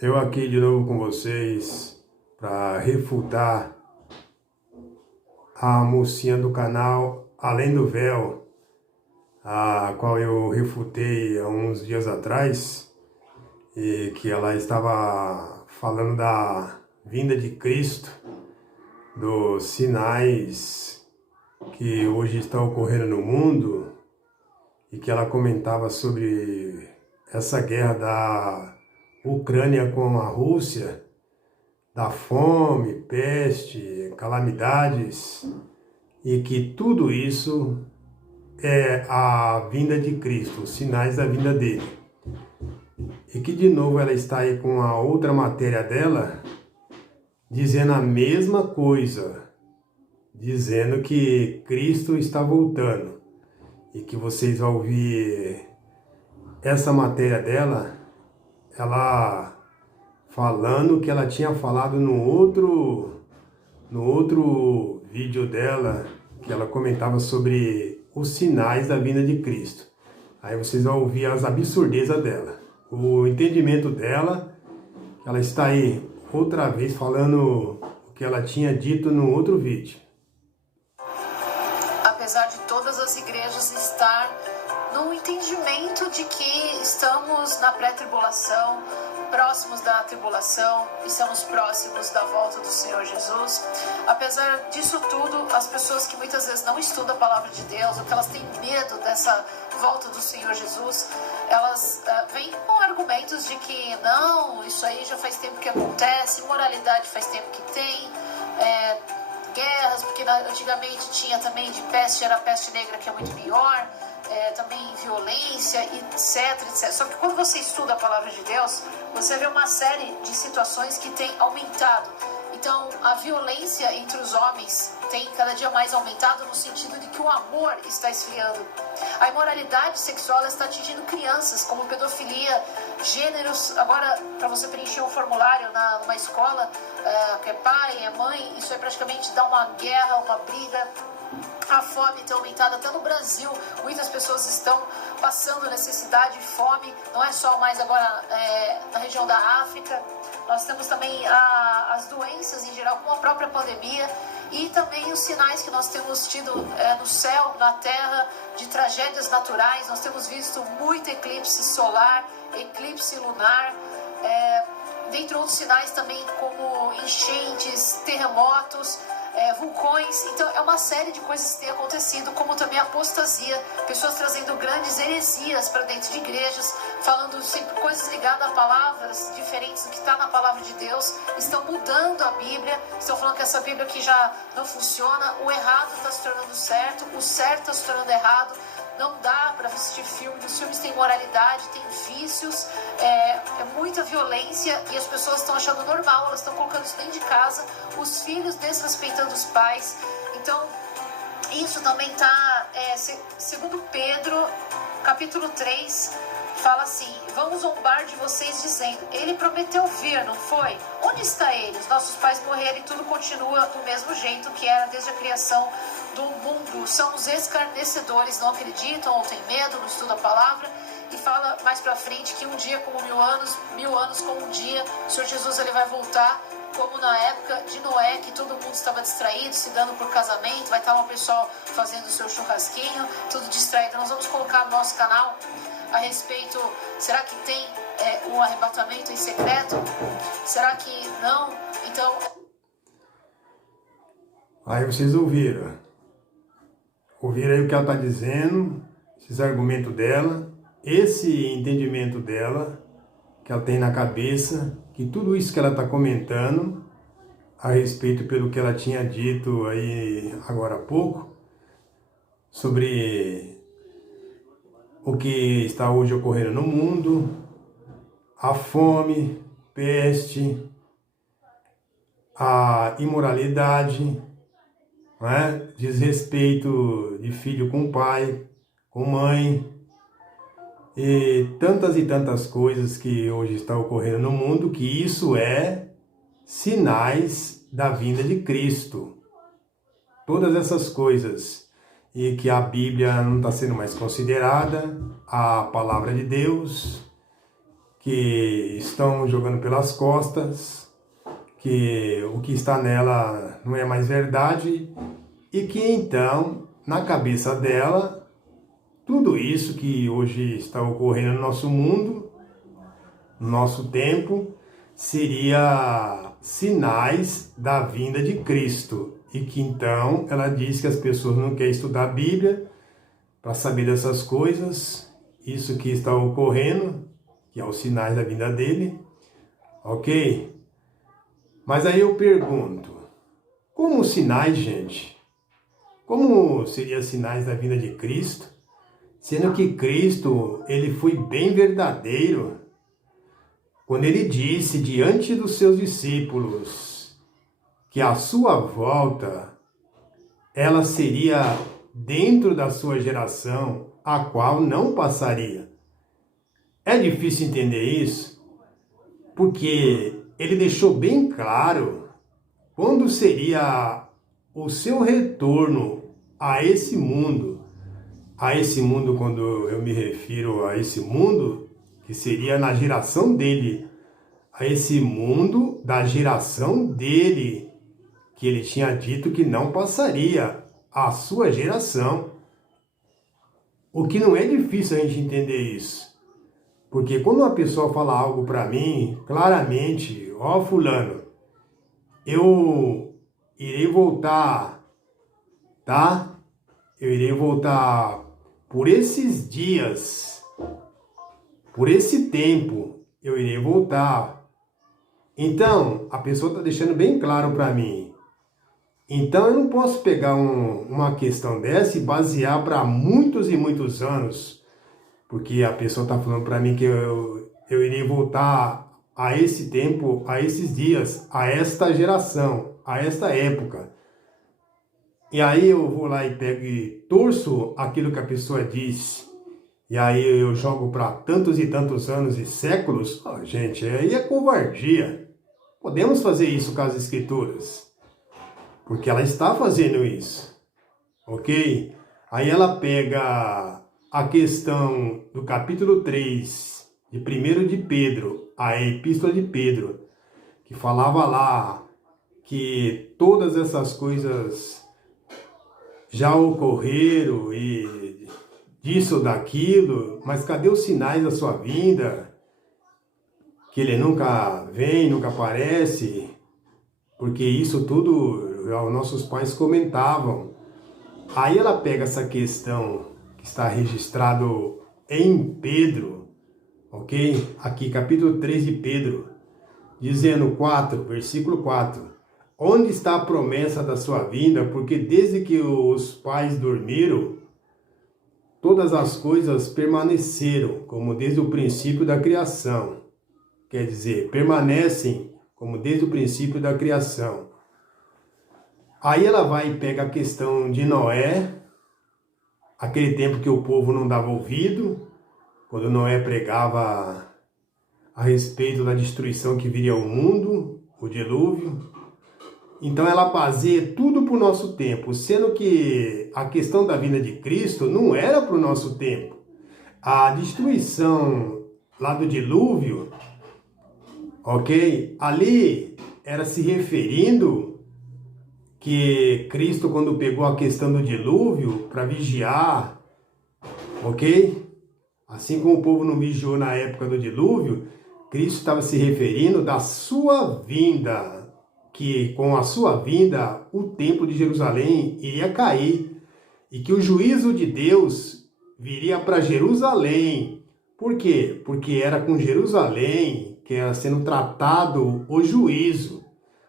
Eu aqui de novo com vocês para refutar a mocinha do canal Além do Véu, a qual eu refutei há uns dias atrás, e que ela estava falando da vinda de Cristo, dos sinais que hoje estão ocorrendo no mundo, e que ela comentava sobre essa guerra da Ucrânia com a Rússia, da fome, peste, calamidades, e que tudo isso é a vinda de Cristo, os sinais da vinda dele. E que de novo ela está aí com a outra matéria dela, dizendo a mesma coisa, dizendo que Cristo está voltando, e que vocês vão ouvir essa matéria dela, ela falando que ela tinha falado no outro vídeo dela, que ela comentava sobre os sinais da vinda de Cristo. Aí vocês vão ouvir as absurdezas dela, o entendimento dela. Ela está aí outra vez falando o que ela tinha dito no outro vídeo. Apesar de todas as igrejas estar no entendimento de que estamos na pré-tribulação, próximos da tribulação, estamos próximos da volta do Senhor Jesus. Apesar disso tudo, as pessoas que muitas vezes não estudam a palavra de Deus, ou que elas têm medo dessa volta do Senhor Jesus, elas vêm com argumentos de que não, isso aí já faz tempo que acontece, imoralidade faz tempo que tem, guerras, porque antigamente tinha também de peste, era a peste negra, que é muito pior, também violência, etc, etc. Só que quando você estuda a palavra de Deus, você vê uma série de situações que tem aumentado. Então, a violência entre os homens tem cada dia mais aumentado, no sentido de que o amor está esfriando. A imoralidade sexual está atingindo crianças, como pedofilia, gêneros. Agora, para você preencher um formulário numa escola, que é pai, é mãe, isso aí praticamente dá uma guerra, uma briga. A fome tem aumentado até no Brasil. Muitas pessoas estão passando necessidade e fome. Não é só mais agora na região da África. Nós temos também as doenças em geral, como a própria pandemia. E também os sinais que nós temos tido no céu, na terra, de tragédias naturais. Nós temos visto muito eclipse solar, eclipse lunar, dentre outros sinais também como enchentes, terremotos, vulcões. Então é uma série de coisas que tem acontecido, como também apostasia, pessoas trazendo grandes heresias para dentro de igrejas, falando sempre coisas ligadas a palavras diferentes do que está na palavra de Deus, estão mudando a Bíblia, estão falando que essa Bíblia aqui já não funciona, o errado está se tornando certo, o certo está se tornando errado. Não dá para assistir filmes, os filmes têm moralidade, têm vícios, é muita violência, e as pessoas estão achando normal, elas estão colocando isso dentro de casa, os filhos desrespeitando os pais. Então, isso também está, segundo Pedro, capítulo 3, fala assim: vamos zombar de vocês dizendo, ele prometeu vir, não foi? Onde está ele? Os nossos pais morreram e tudo continua do mesmo jeito que era desde a criação do mundo. São os escarnecedores, não acreditam ou têm medo, não estudam a palavra. E fala mais pra frente que um dia como 1000 anos como um dia, o Senhor Jesus ele vai voltar, como na época de Noé, que todo mundo estava distraído, se dando por casamento, vai estar um pessoal fazendo o seu churrasquinho, tudo distraído. Nós vamos colocar no nosso canal a respeito, será que tem um arrebatamento em secreto? Será que não? Então... Aí vocês ouviram aí o que ela está dizendo, esses argumentos dela, esse entendimento dela, que ela tem na cabeça, que tudo isso que ela está comentando a respeito pelo que ela tinha dito aí agora há pouco, sobre o que está hoje ocorrendo no mundo, a fome, peste, a imoralidade, desrespeito de filho com pai, com mãe, e tantas coisas que hoje estão ocorrendo no mundo, que isso é sinais da vinda de Cristo. Todas essas coisas, e que a Bíblia não está sendo mais considerada, a palavra de Deus, que estão jogando pelas costas, que o que está nela não é mais verdade, e que então, na cabeça dela, tudo isso que hoje está ocorrendo no nosso mundo, no nosso tempo, seria sinais da vinda de Cristo. E que então ela diz que as pessoas não querem estudar a Bíblia para saber dessas coisas, isso que está ocorrendo, que é os sinais da vinda dele, ok? Mas aí eu pergunto, como sinais, gente? Como seriam sinais da vinda de Cristo? Sendo que Cristo, ele foi bem verdadeiro quando ele disse diante dos seus discípulos que a sua volta, ela seria dentro da sua geração, a qual não passaria. É difícil entender isso, porque ele deixou bem claro quando seria o seu retorno a esse mundo. A esse mundo, quando eu me refiro a esse mundo, que seria na geração dele, a esse mundo da geração dele, que ele tinha dito que não passaria a sua geração. O que não é difícil a gente entender isso. Porque quando uma pessoa fala algo para mim, claramente, ó fulano, eu irei voltar, tá? Eu irei voltar por esses dias, por esse tempo, eu irei voltar. Então, a pessoa está deixando bem claro para mim. Então, eu não posso pegar uma questão dessa e basear para muitos e muitos anos, porque a pessoa está falando para mim que eu irei voltar a esse tempo, a esses dias, a esta geração, a esta época. E aí eu vou lá e pego e torço aquilo que a pessoa diz, e aí eu jogo para tantos e tantos anos e séculos. Oh, gente, aí é covardia. Podemos fazer isso com as Escrituras, porque ela está fazendo isso, ok? Aí ela pega a questão do capítulo 3 de 1 de Pedro, a Epístola de Pedro, que falava lá que todas essas coisas já ocorreram e disso ou daquilo, mas cadê os sinais da sua vinda? Que ele nunca vem, nunca aparece, porque isso tudo os nossos pais comentavam. Aí ela pega essa questão que está registrado em Pedro, ok? Aqui, capítulo 3 de Pedro, dizendo 4, versículo 4. Onde está a promessa da sua vinda? Porque desde que os pais dormiram, todas as coisas permaneceram, como desde o princípio da criação. Quer dizer, permanecem como desde o princípio da criação. Aí ela vai e pega a questão de Noé, aquele tempo que o povo não dava ouvido, quando Noé pregava a respeito da destruição que viria ao mundo, o dilúvio. Então ela baseia tudo para o nosso tempo, sendo que a questão da vinda de Cristo não era para o nosso tempo. A destruição lá do dilúvio, ok? Ali era se referindo que Cristo, quando pegou a questão do dilúvio para vigiar, ok? Assim como o povo não vigiou na época do dilúvio, Cristo estava se referindo da sua vinda, que com a sua vinda o templo de Jerusalém iria cair e que o juízo de Deus viria para Jerusalém. Por quê? Porque era com Jerusalém que era sendo tratado o juízo.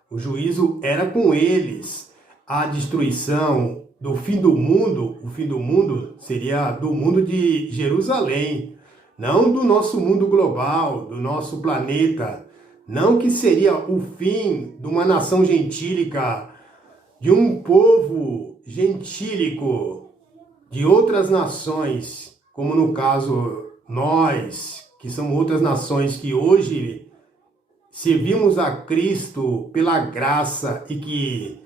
O juízo era com eles. A destruição do fim do mundo, o fim do mundo seria do mundo de Jerusalém, não do nosso mundo global, do nosso planeta. Não que seria o fim de uma nação gentílica, de um povo gentílico, de outras nações, como no caso nós, que somos outras nações que hoje servimos a Cristo pela graça e que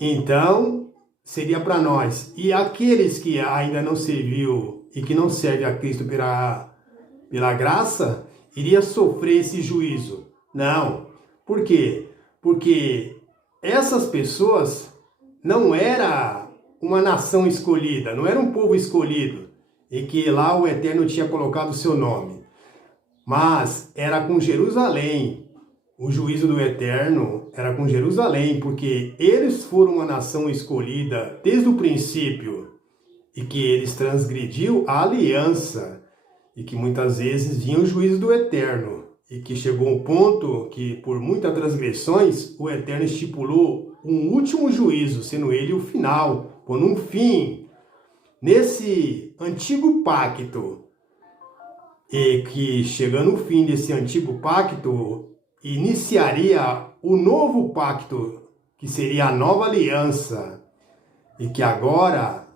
então seria para nós. E aqueles que ainda não serviu e que não servem a Cristo pela graça, iria sofrer esse juízo. Não. Por quê? Porque essas pessoas não era uma nação escolhida, não era um povo escolhido, e que lá o Eterno tinha colocado o seu nome. Mas era com Jerusalém. O juízo do Eterno era com Jerusalém, porque eles foram uma nação escolhida desde o princípio, e que eles transgrediu a aliança, e que muitas vezes vinha o juízo do Eterno, e que chegou um ponto que, por muitas transgressões, o Eterno estipulou um último juízo, sendo ele o final, pondo um fim nesse antigo pacto, e que, chegando o fim desse antigo pacto, iniciaria o novo pacto, que seria a nova aliança, e que agora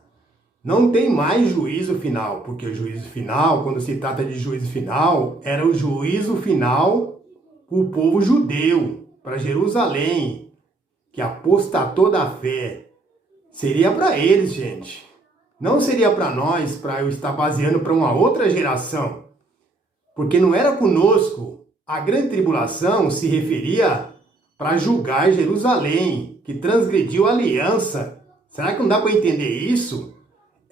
não tem mais juízo final, porque o juízo final, quando se trata de juízo final, era o juízo final para o povo judeu, para Jerusalém, que apostatou da fé. Seria para eles, gente. Não seria para nós, para eu estar baseando para uma outra geração. Porque não era conosco. A grande tribulação se referia para julgar Jerusalém, que transgrediu a aliança. Será que não dá para entender isso?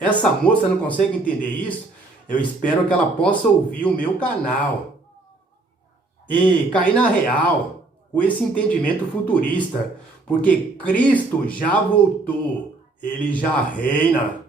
Essa moça não consegue entender isso? Eu espero que ela possa ouvir o meu canal e cair na real com esse entendimento futurista, porque Cristo já voltou, ele já reina.